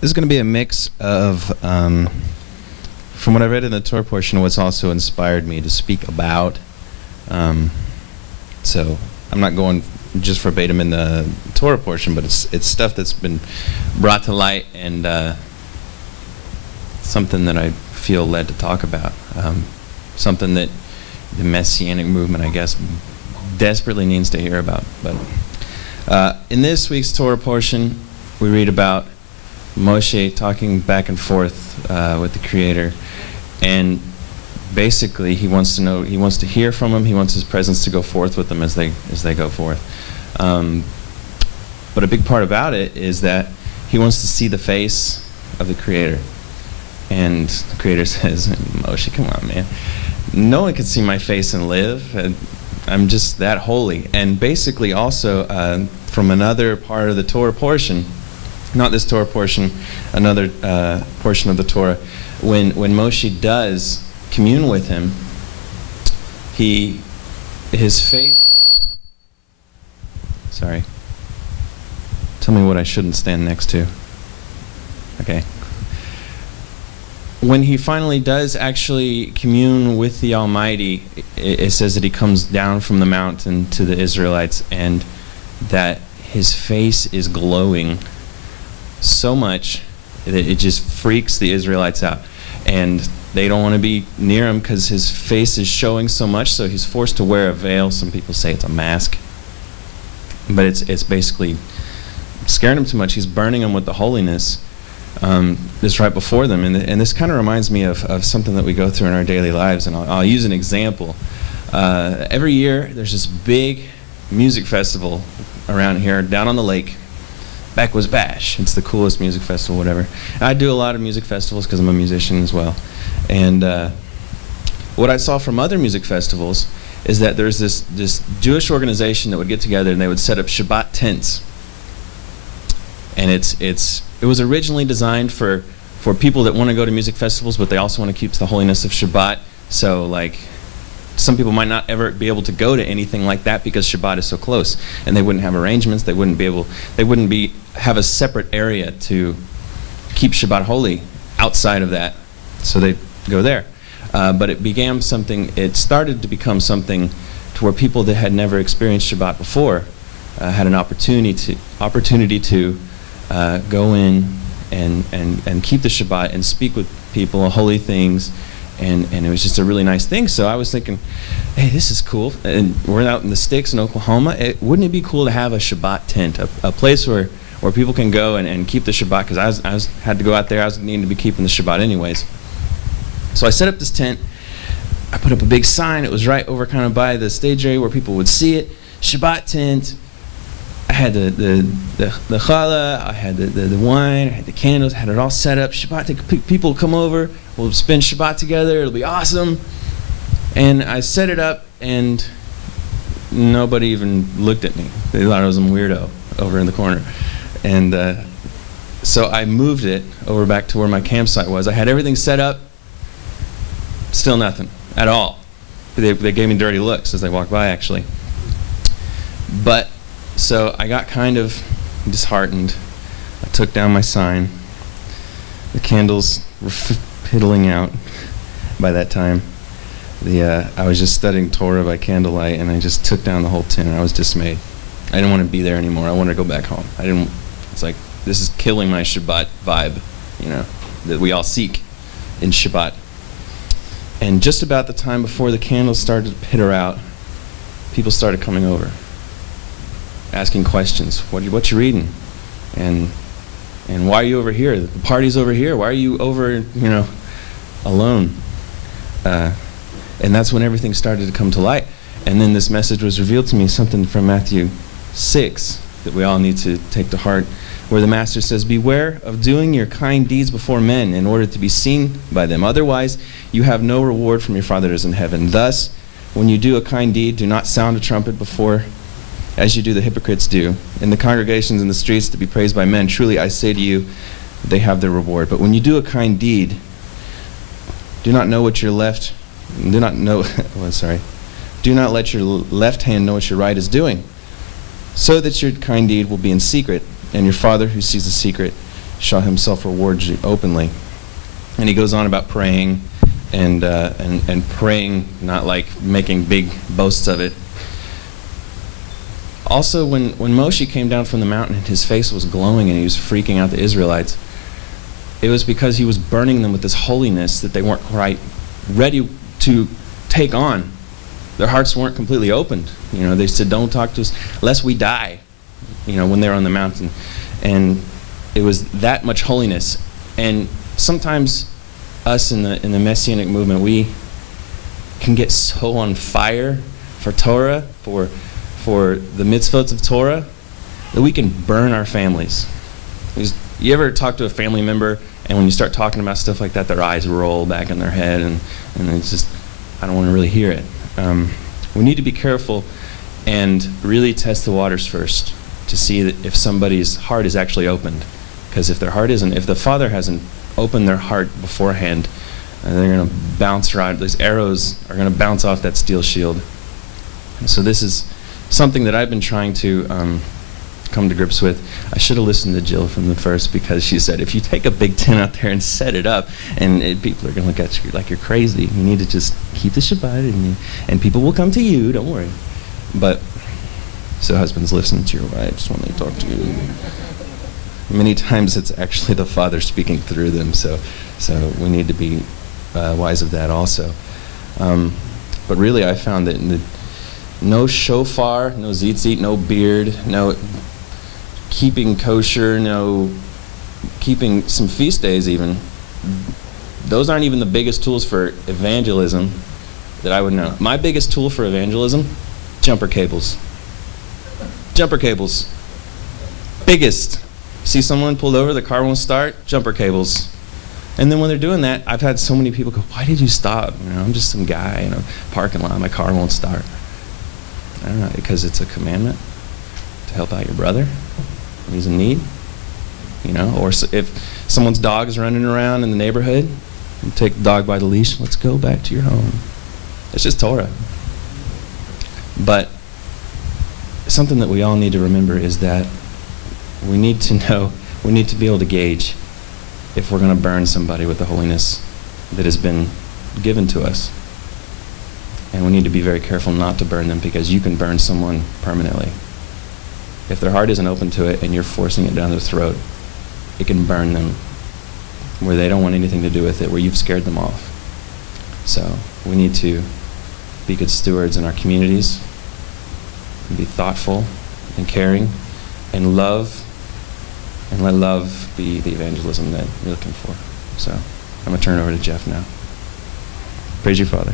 This is going to be a mix of, from what I read in the Torah portion, what's also inspired me to speak about. So I'm not going just verbatim in the Torah portion, but it's stuff that's been brought to light and something that I feel led to talk about. Something that the Messianic movement, I guess, desperately needs to hear about. But in this week's Torah portion, we read about Moshe talking back and forth with the Creator, and basically he wants to hear from him. He wants his presence to go forth with them as they go forth. But a big part about it is that he wants to see the face of the Creator. And the Creator says, Moshe, come on, man. No one can see my face and live. I'm just that holy. And basically also from another part of the Torah portion, not this Torah portion, another portion of the Torah, when Moshe does commune with him, his faith. Sorry. Tell me what I shouldn't stand next to. Okay. When he finally does actually commune with the Almighty, it says that he comes down from the mountain to the Israelites, and that his face is glowing so much that it just freaks the Israelites out. And they don't want to be near him because his face is showing so much, so he's forced to wear a veil. Some people say it's a mask. But it's basically scaring him too much. He's burning them with the holiness that's right before them. And this kind of reminds me of something that we go through in our daily lives. And I'll use an example. Every year, there's this big music festival around here, down on the lake. Backwoods Bash. It's the coolest music festival, whatever. I do a lot of music festivals because I'm a musician as well. And what I saw from other music festivals is that there's this Jewish organization that would get together and they would set up Shabbat tents. And it was originally designed for people that want to go to music festivals, but they also want to keep the holiness of Shabbat. So like, some people might not ever be able to go to anything like that because Shabbat is so close, and they wouldn't have arrangements. They wouldn't have a separate area to keep Shabbat holy outside of that, so they go there. But it started to become something to where people that had never experienced Shabbat before had an opportunity to go in and keep the Shabbat and speak with people holy things. And it was just a really nice thing. So I was thinking, hey, this is cool. And we're out in the sticks in Oklahoma. Wouldn't it be cool to have a Shabbat tent, a place where people can go and keep the Shabbat? Because I had to go out there. I was needing to be keeping the Shabbat anyways. So I set up this tent. I put up a big sign. It was right over kind of by the stage area where people would see it. Shabbat tent. I had the challah, I had the wine, I had the candles, I had it all set up. Shabbat, people come over, we'll spend Shabbat together, it'll be awesome. And I set it up, and nobody even looked at me. They thought I was some weirdo over in the corner. And so I moved it over back to where my campsite was. I had everything set up, still nothing at all. They gave me dirty looks as they walked by, actually. But so I got kind of disheartened. I took down my sign. The candles were piddling out by that time. I was just studying Torah by candlelight, and I just took down the whole tent, and I was dismayed. I didn't want to be there anymore. I wanted to go back home. It's like, this is killing my Shabbat vibe, that we all seek in Shabbat. And just about the time before the candles started to pitter out, people started coming over, asking questions. What you reading? And why are you over here? The party's over here. Why are you over, alone? And that's when everything started to come to light. And then this message was revealed to me, something from Matthew 6 that we all need to take to heart, where the Master says, "Beware of doing your kind deeds before men in order to be seen by them. Otherwise, you have no reward from your Father who is in heaven. Thus, when you do a kind deed, do not sound a trumpet before, as you do the hypocrites do, in the congregations in the streets to be praised by men. Truly, I say to you, they have their reward. But when you do a kind deed, do not let your left hand know what your right is doing, so that your kind deed will be in secret, and your Father who sees the secret shall himself reward you openly. And he goes on about praying and praying, not like making big boasts of it. Also, when Moshe came down from the mountain and his face was glowing and he was freaking out the Israelites, it was because he was burning them with this holiness that they weren't quite ready to take on. Their hearts weren't completely opened. They said, don't talk to us lest we die, when they were on the mountain. And it was that much holiness. And sometimes us in the Messianic movement, we can get so on fire for Torah, for the mitzvot of Torah, that we can burn our families. You ever talk to a family member, and when you start talking about stuff like that, their eyes roll back in their head, and it's just, I don't want to really hear it. We need to be careful and really test the waters first to see that if somebody's heart is actually opened. Because if their heart isn't, if the Father hasn't opened their heart beforehand, they're going to bounce around. These arrows are going to bounce off that steel shield. And so this is something that I've been trying to come to grips with. I should have listened to Jill from the first, because she said, if you take a big tent out there and set it up, and people are going to look at you like you're crazy. You need to just keep the Shabbat, and people will come to you, don't worry. But, so husbands, listen to your wives when they talk to you. Many times it's actually the Father speaking through them, so we need to be wise of that also. But really I found that no shofar, no tzitzit, no beard, no keeping kosher, no keeping some feast days even, those aren't even the biggest tools for evangelism that I would know. My biggest tool for evangelism, jumper cables. Jumper cables. Biggest. See someone pulled over, the car won't start, jumper cables. And then when they're doing that, I've had so many people go, why did you stop? I'm just some guy in a parking lot, my car won't start. I don't know, because it's a commandment to help out your brother when he's in need. Or if someone's dog is running around in the neighborhood, you take the dog by the leash, let's go back to your home. It's just Torah. But something that we all need to remember is that we need to know, we need to be able to gauge if we're going to burn somebody with the holiness that has been given to us. And we need to be very careful not to burn them, because you can burn someone permanently. If their heart isn't open to it and you're forcing it down their throat, it can burn them where they don't want anything to do with it, where you've scared them off. So we need to be good stewards in our communities, and be thoughtful and caring, and love, and let love be the evangelism that you're looking for. So I'm going to turn it over to Jeff now. Praise you, Father.